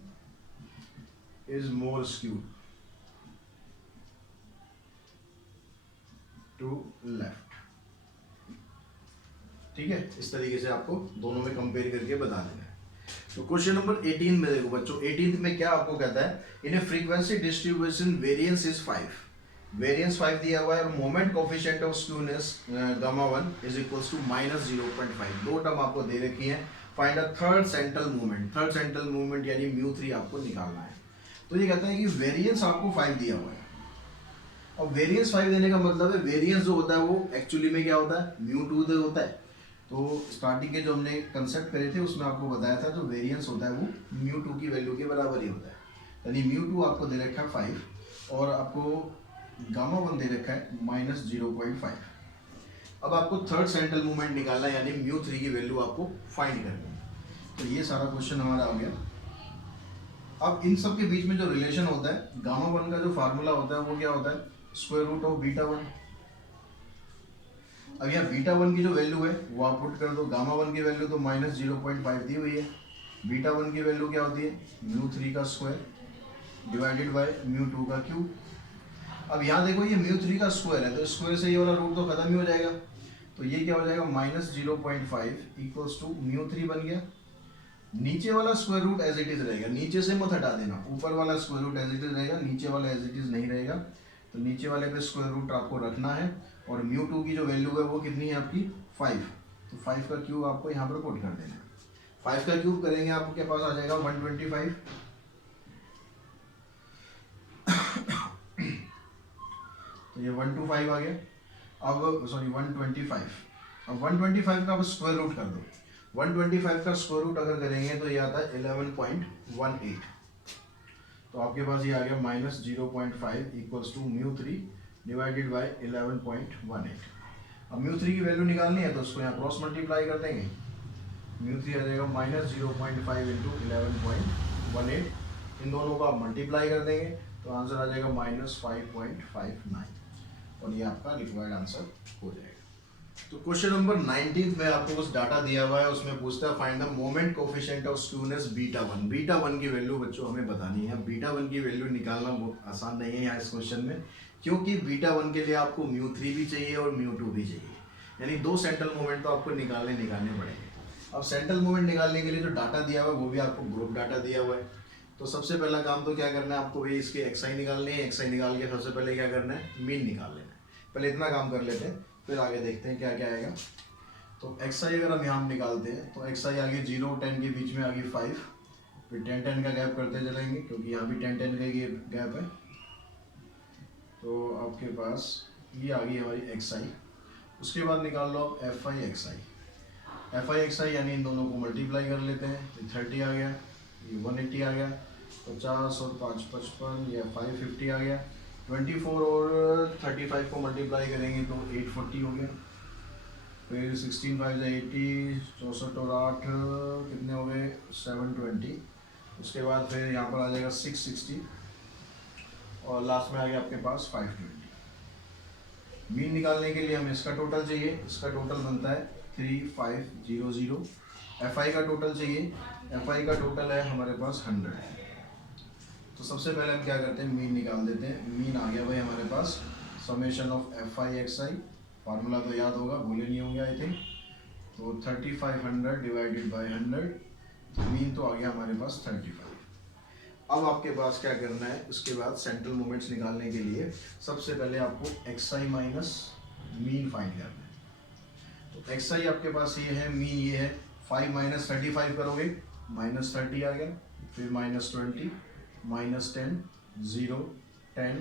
is more skew to left. ठीक है, इस तरीके से आपको दोनों में कंपेयर करके बता देना है। तो क्वेश्चन नंबर 18 में देखो बच्चों, 18 में क्या आपको कहता है, in a frequency distribution variance is 5, variance 5 दिया हुआ है और moment coefficient of skewness gamma 1 is equals to -0.5। दो टर्म आपको दे रखी है। Find a third central movement, third central movement यानी μ3 आपको निकालना है। तो ये कहता है कि वेरिएंस आपको 5 दिया हुआ है। अब वेरिएंस 5 देने का मतलब है वेरिएंस जो होता है वो एक्चुअली में क्या होता है, μ2 होता है। तो स्टार्टिंग के जो हमने कंसेप्ट करे थे उसमें आपको बताया था जो वेरिएंस होता है वो μ2 की वैल्यू के बराबर ही होता है। यानी μ2 आपको दे रखा है 5 और आपको गामा 1 दे रखा है -0.5। अब आपको थर्ड सेंट्रल मूवमेंट निकालना है, यानी μ3 की वैल्यू आपको फाइंड करनी है। तो ये सारा क्वेश्चन हमारा आ गया। अब इन सब के बीच में जो रिलेशन होता है, गामा 1 का जो फार्मूला होता है वो क्या होता है, स्क्वायर रूट ऑफ β1। अब यहाँ β1 की जो वैल्यू है वो आप पुट कर दो। गामा 1 की वैल्यू तो -0.5 दी हुई है, β1 की वैल्यू क्या होती है, μ3 का स्क्वायर डिवाइडेड बाय μ2 का क्यूब। अब यहाँ देखो ये μ3 का स्क्वायर है तो स्क्वायर से ये वाला रूट तो खत्म ही हो जाएगा। तो ये क्या हो जाएगा, -0.5 इक्वल्स टू μ3 बन गया। नीचे वाला square root as it is रहेगा, नीचे से मत हटा देना, ऊपर वाला square root as it is रहेगा, नीचे वाला एज इट इज नहीं रहेगा। तो नीचे वाले पे स्क्वायर रूट आपको रखना है और μ2 की जो वैल्यू है वो कितनी है आपकी 5। तो 5 का क्यूब आपको यहाँ पर पुट कर देना है। 5 का क्यूब करेंगे आपके पास आ जाएगा 125। तो ये 125 आ गया। अब सॉरी 125, अब 125 का आप स्क्वायर रूट कर दो। 125 का स्क्वायर रूट अगर करेंगे तो ये आता है 11.18। तो आपके पास ये आ गया -0.5 इक्वल्स टू μ3 डिवाइडेड बाय 11.18। अब μ3 की वैल्यू निकालनी है तो उसको यहाँ क्रॉस मल्टीप्लाई कर देंगे। μ3 आ जाएगा -0.5 इंटू 11.18। इन दोनों को आप मल्टीप्लाई कर देंगे तो आंसर आ जाएगा -5.59 और ये आपका रिक्वायर्ड आंसर हो जाएगा। तो क्वेश्चन नंबर 19 में आपको कुछ डाटा दिया हुआ है, उसमें पूछता है find the moment coefficient of skewness β1। β1 की वैल्यू बच्चों हमें बतानी है। β1 की वैल्यू निकालना बहुत आसान नहीं है यहाँ इस क्वेश्चन में, क्योंकि β1 के लिए आपको μ3 भी चाहिए और μ2 भी चाहिए, यानी दो सेंट्रल मोमेंट तो आपको निकालने पड़ेंगे। अब सेंट्रल मोमेंट निकालने के लिए जो डाटा दिया हुआ है वो भी आपको ग्रुप डाटा दिया हुआ है। तो सबसे पहला काम तो क्या करना है आपको, भाई इसके एक्सआई निकालने हैं। एक्सआई निकाल के सबसे पहले क्या करना है, मीन निकाल लेना है। पहले इतना काम कर लेते हैं फिर आगे देखते हैं क्या क्या आएगा। तो एक्सआई अगर हम यहाँ निकालते हैं तो एक्सआई आगे 0 और 10 के बीच में आगे 5, फिर 10-10 का गैप करते चलेंगे क्योंकि यहाँ भी 10-10 का ये गैप है। तो आपके पास ये आ गई हमारी एक्सआई। उसके बाद निकाल लो आप एफ आई एक्सआई, यानी इन दोनों को मल्टीप्लाई कर लेते हैं। तो 30 आ गया, ये 180 आ गया, 50 और 5 55, ये 550 आ गया। 24 और 35 को मल्टीप्लाई करेंगे तो 840 हो गया। फिर 16 5 80, 64 और 8 कितने हो गए 720। उसके बाद फिर यहाँ पर आ जाएगा 660 और लास्ट में आ गया आपके पास 520। मीन निकालने के लिए हमें इसका टोटल चाहिए, इसका टोटल बनता है 3500। एफआई का टोटल चाहिए, एफआई का टोटल है हमारे पास 100। तो सबसे पहले हम क्या करते हैं, मीन निकाल देते हैं। मीन आ गया भाई हमारे पास summation of F I X I formula तो याद होगा, भूले नहीं होंगे आई थिंक। तो 3500 डिवाइडेड बाय 100, मीन तो आ गया हमारे पास 35। अब आपके पास क्या करना है, उसके बाद सेंट्रल मोमेंट्स निकालने के लिए सबसे पहले आपको x I minus mean find करना है। तो एक्स आई आपके पास ये है, मीन ये है, 5 माइनस 35 करोगे -30 आ गया, फिर -20 -10 0 10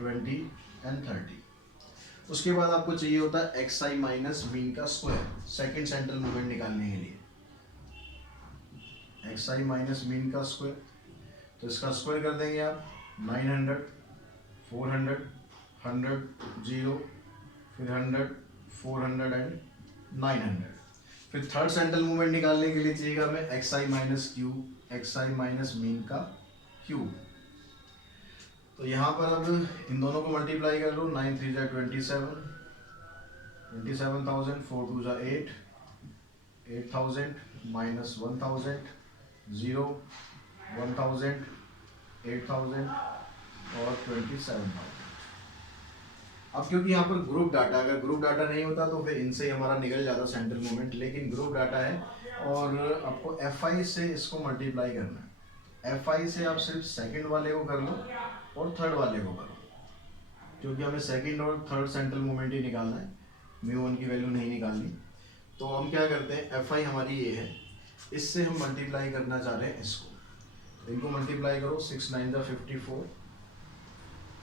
20 एंड 30। उसके बाद आपको चाहिए होता है एक्स आई माइनस मीन का स्क्वायर, सेकेंड सेंट्रल मोमेंट निकालने के लिए। एक्स आई माइनस मीन का स्क्वायर, तो इसका स्क्वायर कर देंगे आप 900 400 100 0 फिर 100 400 एंड 900। फिर थर्ड सेंट्रल मूवमेंट निकालने के लिए चाहिएगा हमें x I minus Q, x I minus mean का क्यूब। तो यहाँ पर अब इन दोनों को मल्टीप्लाई कर लो, 9 3 जा 27 27,000 4 2 जा 8 8000 माइनस 1000 0 1000 8000 और 27,000। अब क्योंकि यहाँ पर ग्रुप डाटा, अगर ग्रुप डाटा नहीं होता तो फिर इनसे ही हमारा निकल जाता सेंट्रल मोमेंट, लेकिन ग्रुप डाटा है और आपको एफ आई से इसको मल्टीप्लाई करना है। एफ आई से आप सिर्फ सेकंड वाले को कर लो और थर्ड वाले को करो, क्योंकि हमें सेकंड और थर्ड सेंट्रल मोमेंट ही निकालना है, म्यू वन की वैल्यू नहीं निकालनी। तो हम क्या करते हैं, एफ आई हमारी ये है, इससे हम मल्टीप्लाई करना चाह रहे हैं इसको। इनको मल्टीप्लाई करो, 6 9 जा 54,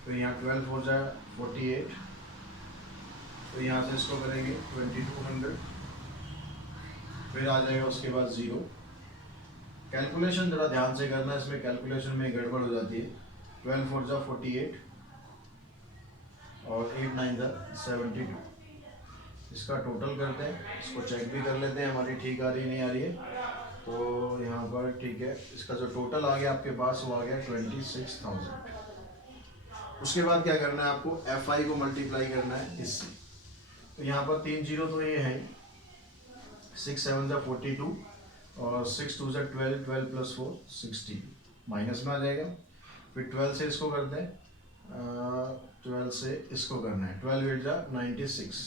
फिर यहाँ 12 हो जाए 48, तो यहाँ से इसको करेंगे 2200, फिर आ जाएगा उसके बाद 0। कैलकुलेशन जरा ध्यान से करना, इसमें कैलकुलेशन में गड़बड़ हो जाती है। 12 4 जा 48 और 8 9 जा 72। इसका टोटल करते हैं, इसको चेक भी कर लेते हैं हमारी ठीक आ रही नहीं आ रही है। तो यहाँ पर ठीक है, इसका जो टोटल आ गया आपके पास वो आ गया 26,000। उसके बाद क्या करना है आपको, एफ आई को मल्टीप्लाई करना है इससे। तो यहाँ पर 3 जीरो तो ये है, 6 7 जा 42 और 6 2 जा 12 12 प्लस 4 16, माइनस में आ जाएगा। फिर 12 से इसको करते हैं, 12 से इसको करना है, 12 8 जा 96,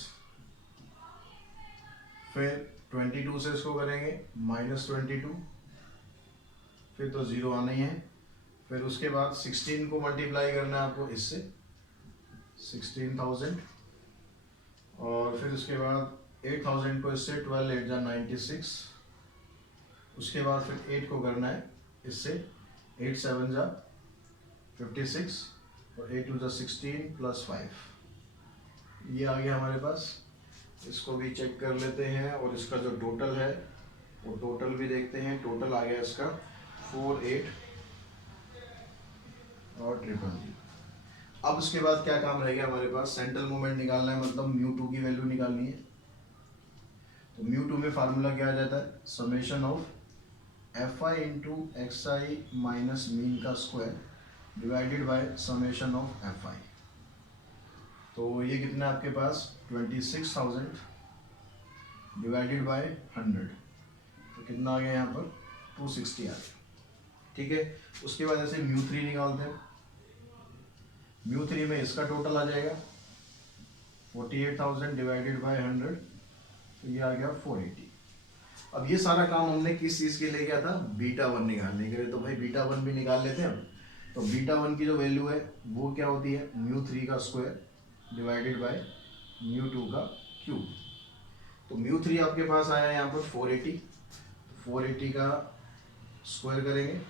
फिर 22 से इसको करेंगे -22, फिर तो 0 आना ही है। फिर उसके बाद 16 को मल्टीप्लाई करना है आपको इससे, 16,000, और फिर उसके बाद 8,000 को इससे, 12 8 जा 96, उसके बाद फिर 8 को करना है इससे, 8 7 जा 56 और 8 2 जा 16 प्लस 5, ये आ गया हमारे पास। इसको भी चेक कर लेते हैं और इसका जो टोटल है वो टोटल भी देखते हैं। टोटल आ गया इसका 48 और 000। अब उसके बाद क्या काम रह गया हमारे पास, सेंट्रल मोमेंट निकालना है, मतलब μ2 की वैल्यू निकालनी है। तो μ2 में फार्मूला क्या आ जाता है, summation of F I into X I minus mean का square divided by summation of F I. तो ये कितना है आपके पास, 26,000 डिवाइडेड बाय 100, तो कितना आ गया यहाँ पर 260 आ गया। ठीक है, उसके बाद ऐसे μ3 निकालते हैं। μ3 में इसका टोटल आ जाएगा 48,000 डिवाइडेड बाय 100, तो ये आ गया 480। अब ये सारा काम हमने किस चीज़ के लिए किया था, बीटा वन निकालने के लिए। तो भाई बीटा वन भी निकाल लेते हैं हम। तो बीटा वन की जो वैल्यू है वो क्या होती है, μ3 का स्क्वायर डिवाइडेड बाय μ2 का क्यूब। तो μ3 आपके पास आया यहाँ पर 480, 480 का स्क्वायर करेंगे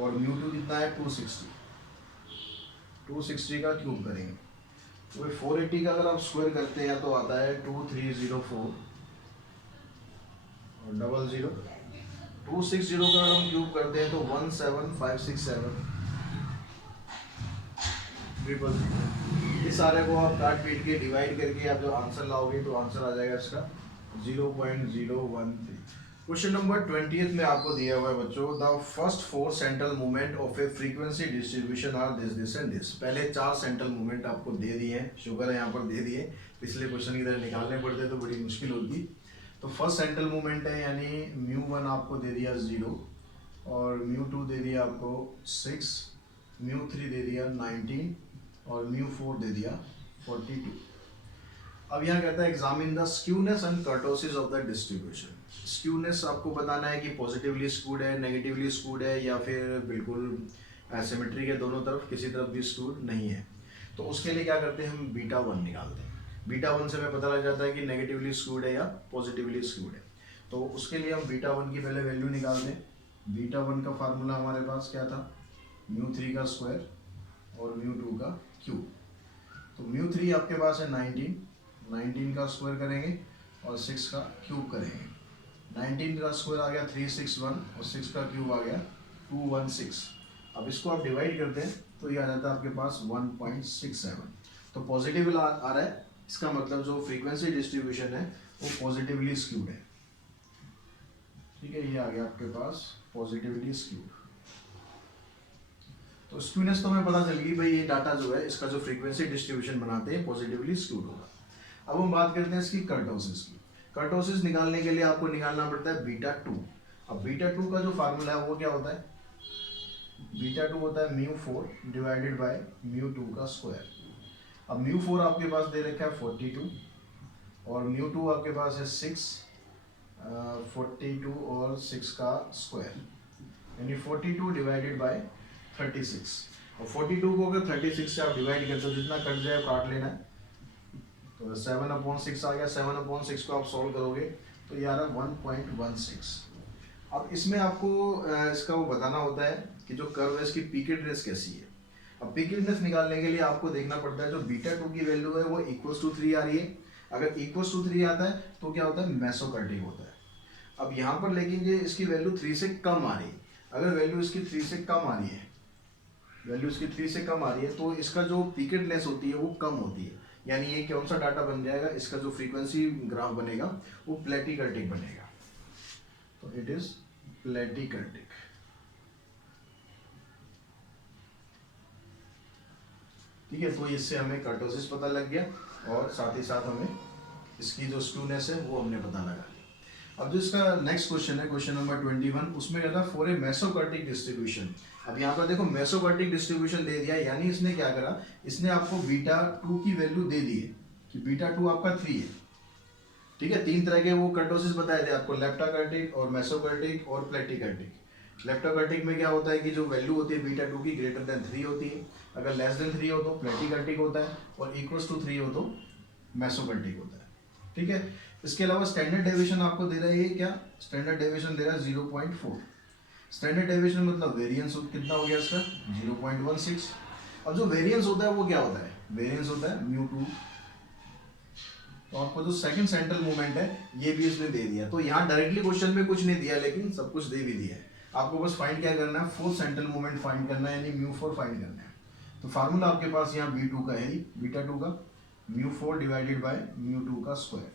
और μ2 कितना है 260, 260 का क्यूब करेंगे। तो 480 का अगर आप स्क्वायर करते हैं तो आता है 2304 और 00। 260 का अगर हम क्यूब करते हैं तो 17567 000। इस सारे को आप काट पीट के डिवाइड करके आप जो आंसर लाओगे तो आंसर आ जाएगा इसका 0.013। क्वेश्चन नंबर 20 में आपको दिया हुआ है बच्चों, the first 4 central movement of a frequency distribution are this this and this. पहले 4 सेंट्रल मूवमेंट आपको दे दिए हैं, शुक्र है यहाँ पर दे दिए, पिछले क्वेश्चन की तरह निकालने पड़ते तो बड़ी मुश्किल होती। तो फर्स्ट सेंट्रल मूवमेंट है यानी μ1 आपको दे दिया 0 और μ2 दे दिया आपको 6, μ3 दे दिया 19 और μ4 दे दिया 42। अब यहाँ कहता है examine the skewness and kurtosis of the distribution. Skewness आपको बताना है कि पॉजिटिवली स्क्यूड है, नेगेटिवली स्क्यूड है, या फिर बिल्कुल सिमेट्री के दोनों तरफ किसी तरफ भी स्क्यूड नहीं है। तो उसके लिए क्या करते हैं, हम बीटा वन निकालते हैं। बीटा वन से हमें पता लग जाता है कि नेगेटिवली स्क्यूड है या पॉजिटिवली स्क्यूड है। तो उसके लिए हम बीटा वन की पहले वैल्यू निकाल दें। बीटा वन का फार्मूला हमारे पास क्या था, म्यू थ्री का स्क्वायर और म्यू टू का क्यूब। तो म्यू थ्री आपके पास है 19 का स्क्वायर करेंगे और 6 का क्यूब करेंगे। 19 का स्क्वायर आ गया 361 और 6 का क्यूब आ गया 216। अब इसको आप डिवाइड करते हैं तो ये आ जाता है आपके पास 1.67। तो पॉजिटिव आ रहा है, इसका मतलब जो फ्रीक्वेंसी डिस्ट्रीब्यूशन है वो पॉजिटिवली स्क्यूड है। ठीक है, ये आ गया आपके पास पॉजिटिवली स्क्यूड। तो स्क्यूनेस तो हमें पता चल गई भाई, ये डाटा जो है इसका जो फ्रीक्वेंसी डिस्ट्रीब्यूशन बनाते हैं पॉजिटिवली स्क्यूड होगा। अब हम बात करते हैं इसकी कर्टोसिस की। कर्टोसिस निकालने के लिए आपको निकालना पड़ता है बीटा टू। अब बीटा टू का जो फार्मूला है वो क्या होता है, बीटा टू होता है mu four divided by mu two का स्क्वायर। अब म्यू फोर आपके पास दे रखा है 42 और म्यू टू आपके पास है 6, 42 और 6 का स्क्वायर यानी 42 डिवाइडेड बाय 36। और 42 को अगर 36 से आप डिवाइड करते हो, जितना कट जाए काट लेना है। तो 7/6 आ गया, 7/6 को आप सॉल्व करोगे तो ये आ रहा है 1.16। अब इसमें आपको इसका वो बताना होता है कि जो कर्व है इसकी पीकेडनेस कैसी है। अब पीकेडनेस निकालने के लिए आपको देखना पड़ता है जो बीटा टू की वैल्यू है वो इक्वल्स टू 3 आ रही है। अगर इक्वल्स टू 3 आता है तो क्या होता है, मेसोकार्टिक होता है। अब यहाँ पर लेकिन ये इसकी वैल्यू 3 से कम आ रही है। अगर वैल्यू इसकी 3 से कम आ रही है, वैल्यू इसकी 3 से कम आ रही है तो इसका जो पीकेडनेस होती है वो कम होती है। यानी ये कौन सा डाटा बन जाएगा, इसका जो फ्रीक्वेंसी ग्राफ बनेगा वो प्लेटिकर्टिक बनेगा। तो इट इज प्लेटिकर्टिक। ठीक है, तो इससे हमें कर्टोसिस पता लग गया और साथ ही साथ हमें इसकी जो स्क्यूनेस है वो हमने पता लगा लिया। अब जो इसका नेक्स्ट क्वेश्चन है, क्वेश्चन नंबर 21, उसमें कहता है फॉर ए मेसोकार्टिक डिस्ट्रीब्यूशन। अब यहाँ पर देखो मेसोकार्टिक डिस्ट्रीब्यूशन दे दिया, यानी इसने क्या करा, इसने आपको बीटा टू की वैल्यू दे दी है कि बीटा टू आपका 3 है। ठीक है, 3 तरह के वो कर्टोसिस बताए थे आपको, लेप्टाकर्टिक और मेसोकार्टिक और प्लेटिकर्टिक। लेप्टाकर्टिक में क्या होता है कि जो वैल्यू होती है बीटा टू की ग्रेटर देन 3 होती है, अगर लेस देन 3 हो तो प्लेटिकर्टिक होता है और इक्वल्स टू 3 हो तो मेसोकार्टिक होता है। ठीक है, इसके अलावा स्टैंडर्ड डेविएशन आपको दे रहा है, ये क्या स्टैंडर्ड डेविएशन दे रहा है 0.4। स्टैंडर्ड डेविएशन मतलब वेरिएंस कितना हो गया इसका 0.16। अब जो वेरिएंस होता है वो क्या होता है, वेरिएंस होता है म्यू टू। तो आपको जो सेकंड सेंट्रल मूवमेंट है ये भी इसने दे दिया। तो यहाँ डायरेक्टली क्वेश्चन में कुछ नहीं दिया लेकिन सब कुछ दे भी दिया है। आपको बस फाइंड क्या करना है, फोर्थ सेंट्रल मूवमेंट फाइंड करना है, यानी म्यू फोर फाइंड करना है। तो फार्मूला आपके पास यहाँ B2 का है ही, बीटा टू का mu four divided by mu two का स्क्वायर।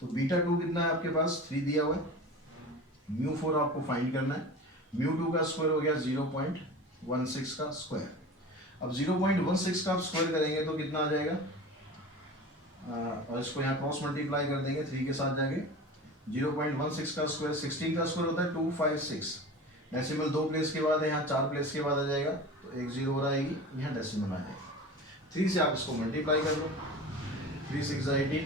तो बीटा टू कितना है आपके पास 3 दिया हुआ है, म्यू फोर आपको फाइंड करना है, म्यू टू का स्क्वायर हो गया 0.16 का स्क्वायर। अब 0.16 का आप स्क्वायर करेंगे तो कितना आ जाएगा, और इसको यहाँ क्रॉस मल्टीप्लाई कर देंगे 3 के साथ जाके। 0.16 का स्क्वायर 16 का स्क्वायर होता है 256। डेसिमल 2 प्लेस के बाद है, यहाँ 4 प्लेस के बाद आ जाएगा तो 1 0 हो आएगी, यहाँ डेसिमल आ जाएगा। 3 से आप इसको मल्टीप्लाई कर लो, 3 6 18,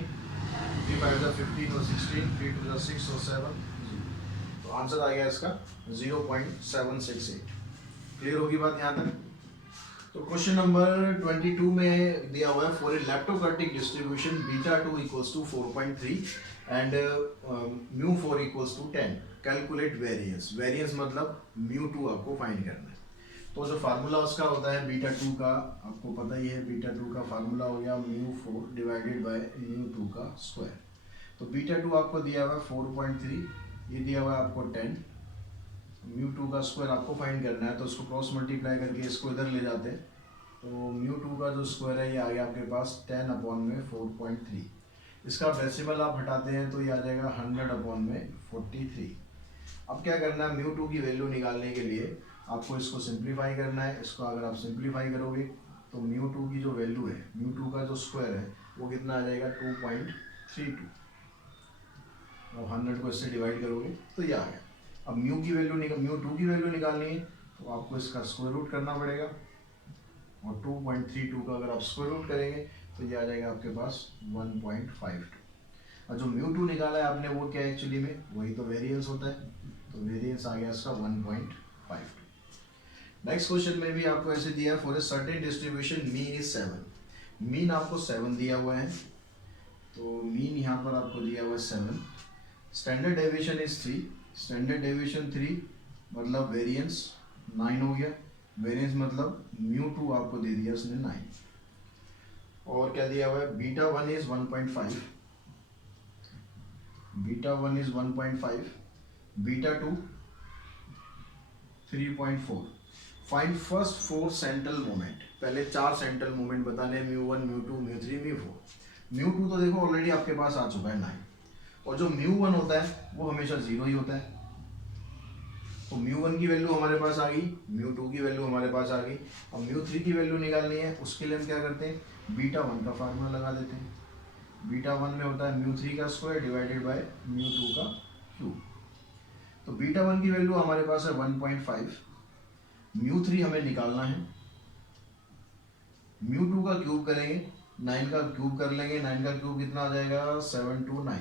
3 5 15 और 16, 3 2 6 और 7। तो आंसर आ गया इसका 0.768। क्लियर होगी बात यहाँ तक। तो क्वेश्चन नंबर 22 में दिया हुआ है for a leptokurtic distribution beta two equals to 4.3 and mu four equals to 10, calculate variance. Variance मतलब म्यू टू आपको फाइंड करना है। तो जो फार्मूला उसका होता है बीटा टू का, आपको पता ही है, बीटा टू का फार्मूला हो गया mu four divided by mu two का स्क्वायर। तो बीटा टू आपको दिया हुआ है 4.3, ये दिया हुआ है आपको 10, म्यू टू का स्क्वायर आपको फाइंड करना है। तो इसको क्रॉस मल्टीप्लाई करके इसको इधर ले जाते हैं तो म्यू टू का जो स्क्वायर है ये आ गया आपके पास 10/4.3। इसका डेसिमल आप हटाते हैं तो ये आ जाएगा 100/43। अब क्या करना है, म्यू टू की वैल्यू निकालने के लिए आपको इसको सिंप्लीफाई करना है। इसको अगर आप सिंप्लीफाई करोगे तो म्यू टू की जो वैल्यू है, म्यू टू का जो स्क्वायर है वो कितना आ जाएगा 2.32। और 100 को इससे डिवाइड करोगे तो ये आ गया। अब म्यू टू की वैल्यू निकालनी है तो आपको इसका स्क्वायर रूट करना पड़ेगा, और 2.32 का अगर आप स्क्वायर रूट करेंगे तो ये आ जाएगा आपके पास 1.52। और जो μ2 निकाला है आपने वो क्या है एक्चुअली में, वही तो वेरिएंस होता है, तो वेरिएंस आ गया इसका 1.52। नेक्स्ट क्वेश्चन में भी आपको ऐसे दिया है, for a certain distribution mean is 7। Mean आपको 7 दिया हुआ है, तो मीन यहाँ पर आपको दिया हुआ है 7। Standard deviation is 3, standard deviation 3 मतलब वेरिएंस 9 हो गया, वेरिएंस मतलब μ2 आपको दे दिया उसने 9। और क्या दिया हुआ है, beta 1 is 1.5, beta 1 is 1.5, beta 2 3.4। Find first 4 central moment. पहले 4 सेंट्रल मोमेंट बताने, μ1 μ2 μ3 μ4। μ2 तो देखो ऑलरेडी आपके पास आ चुका है 9, और जो μ1 होता है वो हमेशा 0 ही होता है, तो μ1 की वैल्यू हमारे पास आ गई, μ2 की वैल्यू हमारे पास आ गई। अब μ3 की वैल्यू निकालनी है, उसके लिए हम क्या करते हैं, बीटा 1 का फार्मूला लगा देते हैं। बीटा 1 में होता है μ3 का स्क्वायर डिवाइडेड बाय μ2 का क्यूब। तो बीटा 1 की वैल्यू हमारे पास है 1.5, μ3 हमें निकालना है, μ2 का क्यूब करेंगे, 9 का क्यूब कर लेंगे, 9 का क्यूब कितना आ जाएगा 729।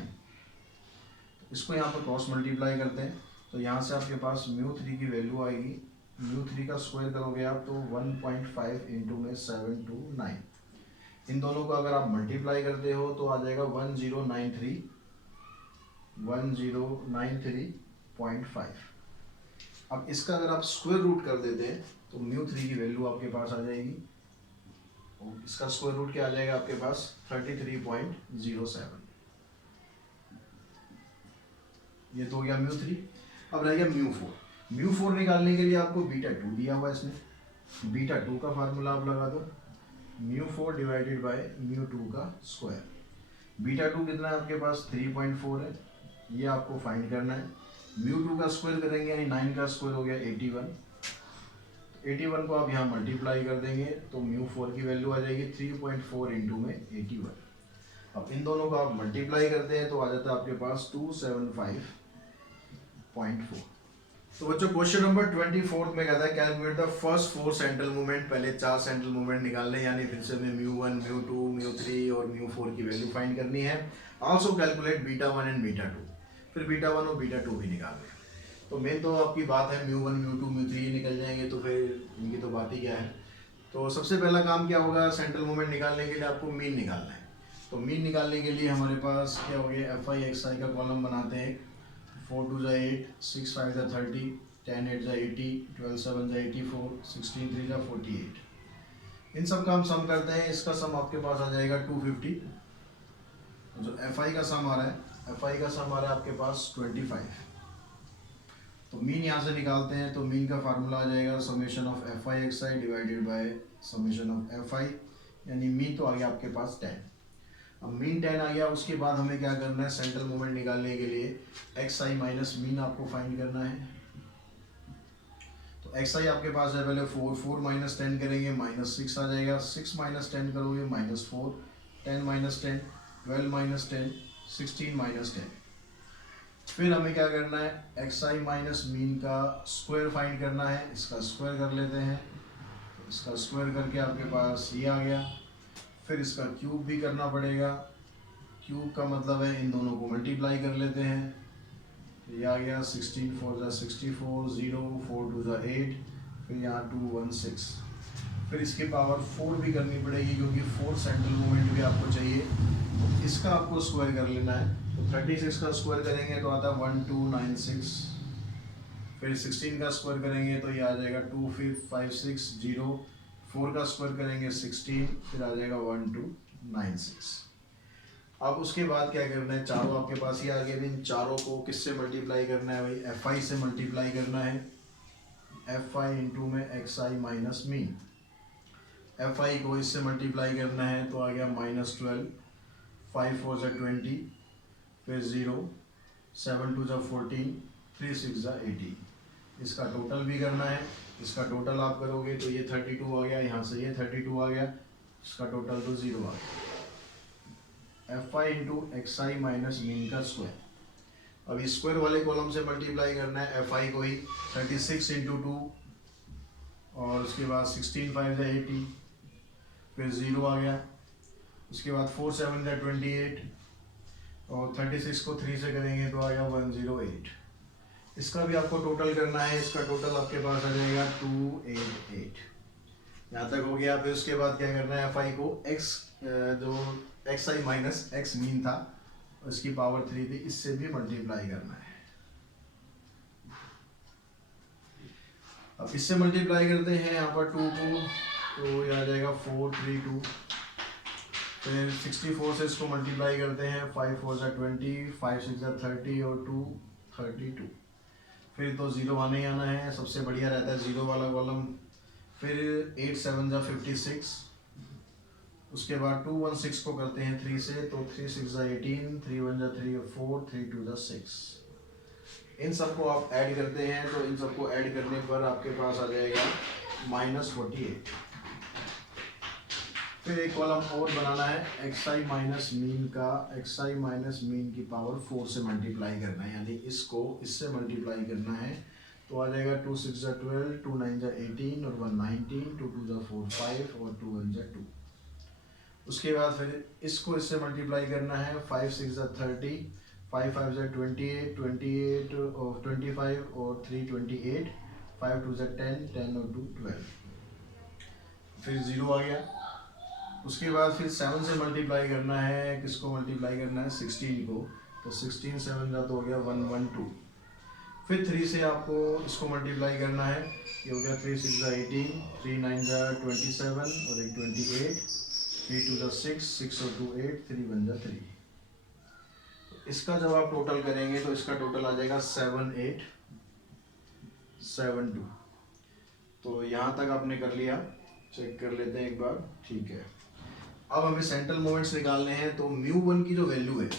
इसको यहाँ पर क्रॉस मल्टीप्लाई करते हैं, तो यहाँ से आपके पास μ3 की वैल्यू आएगी, μ3 का स्क्वायर करोगे आप तो 1.5 इंटू में 729। इन दोनों को अगर आप मल्टीप्लाई करते हो तो आ जाएगा 1093.5। अब इसका अगर आप स्क्वायर रूट कर देते हैं तो μ3 की वैल्यू आपके पास आ जाएगी, और इसका स्क्वायर रूट क्या आ जाएगा आपके पास 33.07। ये तो हो गया μ3। अब रह गया μ4। μ4 निकालने के लिए आपको बीटा 2 दिया हुआ है इसने, बीटा 2 का फार्मूला आप लगा दो, μ4 डिवाइडेड बाय μ2 का स्क्वायर। बीटा 2 कितना है आपके पास 3.4 है, ये आपको फाइंड करना है। μ2 का स्क्वायर करेंगे यानी 9 का स्क्वायर हो गया 81, 81 को आप यहाँ मल्टीप्लाई कर देंगे तो μ4 की वैल्यू आ जाएगी 3.4 इंटू में 81। अब इन दोनों को आप मल्टीप्लाई करते हैं तो आ जाता है आपके पास 275.4। तो बच्चों क्वेश्चन नंबर 24 में कहता है calculate the first 4 central movement. पहले 4 सेंट्रल मूवमेंट निकालने, यानी फिर से हमें μ1 μ2 μ3 और μ4 की वैल्यू फाइंड करनी है। Also calculate beta 1 and beta 2, फिर बीटा 1 और बीटा 2 भी निकालने हैं। तो मेन तो आपकी बात है μ1 μ2 μ3 निकल जाएंगे, तो फिर इनकी तो बात ही क्या है। तो सबसे पहला काम क्या होगा, सेंट्रल मूवमेंट निकालने के लिए आपको मीन निकालना है। तो मीन निकालने के लिए हमारे पास क्या हो गया, एफ आई एक्स आई का कॉलम बनाते हैं। 4 2 8, 6 5 30, 10 8 80, 12 7 84, 16 3 48। इन सब का हम सम करते हैं, इसका सम आपके पास आ जाएगा 250। जो एफ आई का सम आ रहा है, एफ आई का सम आ रहा है आपके पास 25। तो मीन यहाँ से निकालते हैं, तो मीन का फार्मूला आ जाएगा summation of F I X I divided by summation of F आई, यानी मीन तो आ गया आपके पास 10। अब मीन 10 आ गया, उसके बाद हमें क्या करना है, सेंट्रल मोमेंट निकालने के लिए एक्स आई माइनस मीन आपको फाइंड करना है। तो एक्स आई आपके पास है, पहले 4 4 माइनस 10 करेंगे -6 आ जाएगा, 6 माइनस 10 करोगे -4, 10 माइनस 10 12 माइनस 10 16 माइनस 10। फिर हमें क्या करना है, एक्स आई माइनस मीन का स्क्वायर फाइंड करना है। इसका स्क्वायर कर लेते हैं, तो इसका स्क्वायर करके आपके पास ये आ गया। फिर इसका क्यूब भी करना पड़ेगा, क्यूब का मतलब है इन दोनों को मल्टीप्लाई कर लेते हैं। तो ये आ गया 16 4 64, 0 4 2 8, फिर यहाँ 2 1 6। फिर इसकी पावर 4 भी करनी पड़ेगी, क्योंकि 4 सेंट्रल मूवमेंट भी आपको चाहिए। तो इसका आपको स्क्वायर कर लेना है। तो 36 का स्क्वायर करेंगे तो आता है 1296। फिर 16 का स्क्वायर करेंगे तो ये आ जाएगा 2556 0। 4 का स्क्वायर करेंगे 16, फिर आ जाएगा 1296। अब उसके बाद क्या करना है, चारों आपके पास ही आ गए। इन चारों को किससे मल्टीप्लाई करना है भाई, एफ आई से मल्टीप्लाई करना है। एफ आई इंटू में x I minus mean. F I को इससे मल्टीप्लाई करना है तो आ गया -12, 5 4 20, फिर 0 7 2 14, 3 6 18। इसका टोटल भी करना है। इसका टोटल आप करोगे तो ये 32 आ गया, यहाँ से ये 32 आ गया, इसका टोटल तो 0 आ गया। F I into X I minus mean का स्क्वायर। अब स्क्वायर वाले कॉलम से मल्टीप्लाई करना है एफ आई को ही। 36 इंटू 2 और उसके बाद 16 5 80, फिर 0 आ गया। उसके बाद 4 7 का 28 और 36 को 3 से करेंगे तो आएगा 108। इसका भी आपको टोटल करना है, इसका टोटल आपके पास आ जाएगा 288। यहाँ तक हो गया। फिर उसके बाद क्या करना है, FI को x जो xi माइनस x मीन था उसकी पावर 3 थी, इससे भी मल्टीप्लाई करना है। अब इससे मल्टीप्लाई करते हैं यहाँ पर 2 को, तो ये आ जाएगा 432। फिर 64 से इसको मल्टीप्लाई करते हैं, 5 4 जा 20, 5 6 जा 30 और 2 32। फिर तो ज़ीरो आने ही आना है, सबसे बढ़िया रहता है ज़ीरो वाला कॉलम। फिर 8 7 जा 56। उसके बाद 2 1 6 को करते हैं 3 से, तो 3 6 जा 18, 3 1 जा 3 और 4, 3 2 जा 6। इन सबको आप ऐड करते हैं, तो इन सबको ऐड करने पर आपके पास आ जाएगा -48। फिर एक कॉलम और बनाना है, xi माइनस मीन का, xi माइनस मीन की पावर 4 से मल्टीप्लाई करना है, यानी इसको इससे मल्टीप्लाई करना है। तो आ जाएगा 2 6 जा 12, 2 9 जा 18 और 1 19, 2 2 जा 4 5 और 2 1 जा 2। उसके बाद फिर इसको इससे मल्टीप्लाई करना है, 5 6 जा 30, 5 5 जा 28, 28 और 25 और 3 28, 5 2 जा 10, 10 और 2 12। फिर ज़ीरो आ गया। उसके बाद फिर 7 से मल्टीप्लाई करना है, किसको मल्टीप्लाई करना है, 16 को, तो 16 7 जा तो हो गया 112। फिर 3 से आपको इसको मल्टीप्लाई करना है, ये हो गया 3 6 जा 18, 3 9 जा 27 और एक 28, 3 2 जा 6, 6 और 2 8, 3 1 जा 3। इसका जब आप टोटल करेंगे तो इसका टोटल आ जाएगा 7 8 7 2। तो यहाँ तक आपने कर लिया, चेक कर लेते हैं एक बार, ठीक है। अब हमें सेंट्रल मोमेंट्स निकालने हैं, तो μ1 की जो वैल्यू है,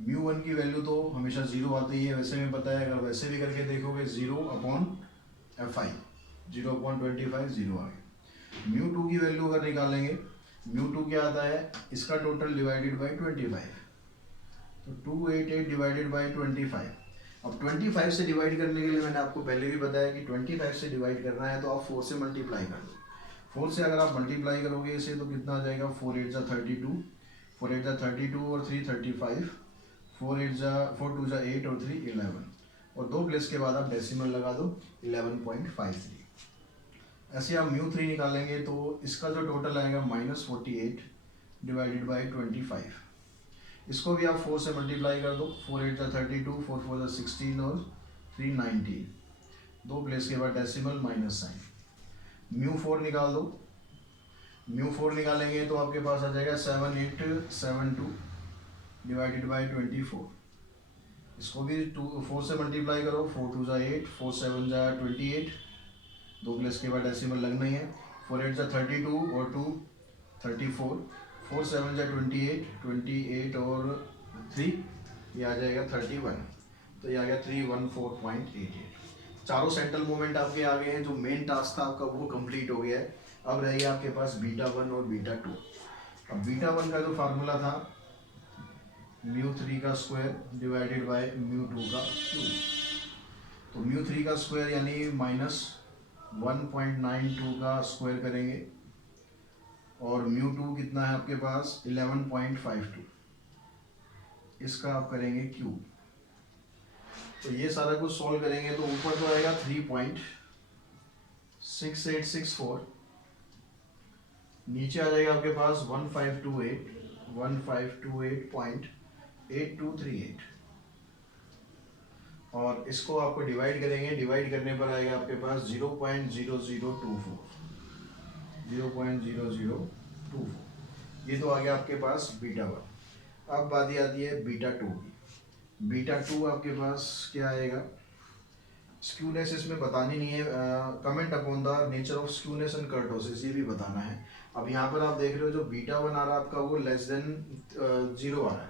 μ1 की वैल्यू तो हमेशा जीरो आती है, वैसे में पता है। अगर वैसे भी करके देखोगे 0/FI, 0/25 जीरो आ गया। μ2 की वैल्यू अगर निकालेंगे, μ2 क्या आता है, इसका टोटल डिवाइडेड बाई 25, तो 288 डिवाइडेड बाई 25। अब 25 से डिवाइड करने के लिए मैंने आपको पहले भी बताया कि 25 से डिवाइड करना है तो आप 4 से मल्टीप्लाई कर दो। 4 से अगर आप मल्टीप्लाई करोगे इसे तो कितना आ जाएगा, 4 8 जा 32, 4 8 जा 32 और 3 35, 4 8 जा 4 2 जा 8 और 3 11, और 2 प्लेस के बाद आप डेसिमल लगा दो 11.53। ऐसे आप μ3 निकालेंगे तो इसका जो टोटल आएगा -48 डिवाइडेड बाई 25। इसको भी आप 4 से मल्टीप्लाई कर दो, 4 8 जा 32, 4 4 जा 16 और 3 19, 2 प्लेस के बाद डेसिमल माइनस साइन। μ4 निकाल दो, μ4 निकालेंगे तो आपके पास आ जाएगा 7872 डिवाइडेड बाई 24। इसको भी 4 से मल्टीप्लाई करो, 4 2 जा 8, 4 7 जा 28, 2 प्लेस के बाद डेसिमल लगना ही है। 4 8 जा 32 और 2 34, 4 7 जा 28, 28 और 3 ये आ जाएगा 31, तो ये आ गया 314.88। चारों सेंट्रल मोमेंट आपके आ गए हैं। जो मेन टास्क था आपका वो कंप्लीट हो गया है। अब रही आपके पास β1 और β2। अब β1 का जो फार्मूला था μ3 का स्क्वायर डिवाइडेड बाय μ2 का क्यूब, तो μ3 का स्क्वायर यानी -1.92 का स्क्वायर करेंगे, और μ2 कितना है आपके पास 11.52, इसका आप करेंगे क्यूब। तो ये सारा कुछ सॉल्व करेंगे तो ऊपर तो आएगा 3.6864, नीचे आ जाएगा आपके पास 1528.8238, और इसको आपको डिवाइड करेंगे, डिवाइड करने पर आएगा आपके पास 0.0024, 0.0024। ये तो आ गया आपके पास β1। अब बात आती है β2 की। β2 आपके पास क्या आएगा, स्क्यूनेस इसमें बतानी नहीं है, comment upon the nature of skewness and kurtosis ये भी बताना है। अब यहाँ पर आप देख रहे हो जो β1 आ रहा है आपका वो लेस देन 0 आ रहा है,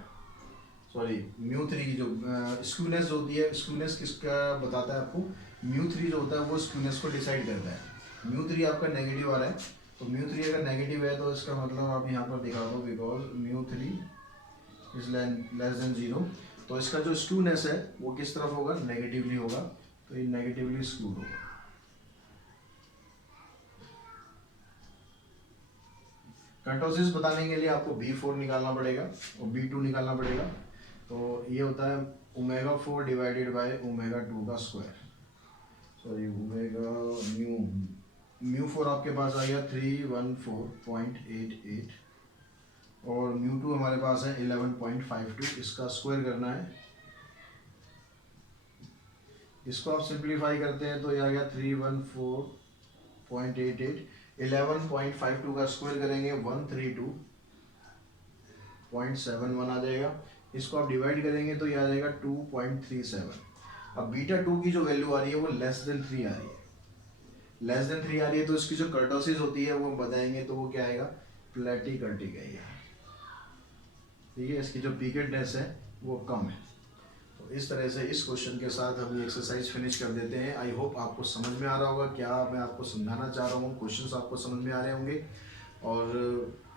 सॉरी μ3 की जो स्क्यूनेस जो होती है, स्क्यूनेस किसका बताता है आपको, μ3 जो होता है वो स्क्यूनेस को डिसाइड करता है। μ3 आपका नेगेटिव आ रहा है, तो μ3 अगर नेगेटिव है तो इसका मतलब आप यहाँ पर दिखा दो बिकॉज μ3 इज लेस देन 0, तो इसका जो स्क्यूनेस है वो किस तरफ होगा, नेगेटिवली होगा, तो ये नेगेटिवली स्क्यूड होगा। कर्टोसिस बताने के लिए आपको B4 निकालना पड़ेगा और B2 निकालना पड़ेगा। तो ये होता है ω4 डिवाइडेड बाय ω2 का स्क्वायर, सॉरी ओमेगा म्यू4 आपके पास आ गया 314.88 और म्यू2 हमारे पास है 11.52। इसका स्क्वायर करना है, इसको आप सिंप्लीफाई करते हैं तो ये आ गया 314.88, 11.52 का स्क्वायर करेंगे 132.71 आ जाएगा। इसको आप डिवाइड करेंगे तो ये आ जाएगा 2.37। अब β2 की जो वैल्यू आ रही है वो लेस देन 3 आ रही है, लेस देन 3 आ रही है तो इसकी जो कर्टोसिस होती है वो हम बताएंगे तो वो क्या आएगा, प्लेटिकर्टिक है ये, ठीक है। इसकी जो पीकेटनेस है वो कम है। तो इस तरह से इस क्वेश्चन के साथ हम ये एक्सरसाइज फिनिश कर देते हैं। आई होप आपको समझ में आ रहा होगा क्या मैं आपको समझाना चाह रहा हूँ, क्वेश्चंस आपको समझ में आ रहे होंगे। और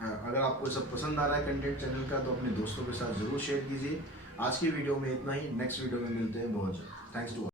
अगर आपको सब पसंद आ रहा है कंटेंट चैनल का तो अपने दोस्तों के साथ ज़रूर शेयर कीजिए। आज की वीडियो में इतना ही, नेक्स्ट वीडियो में मिलते हैं बहुत जल्द। Thanks to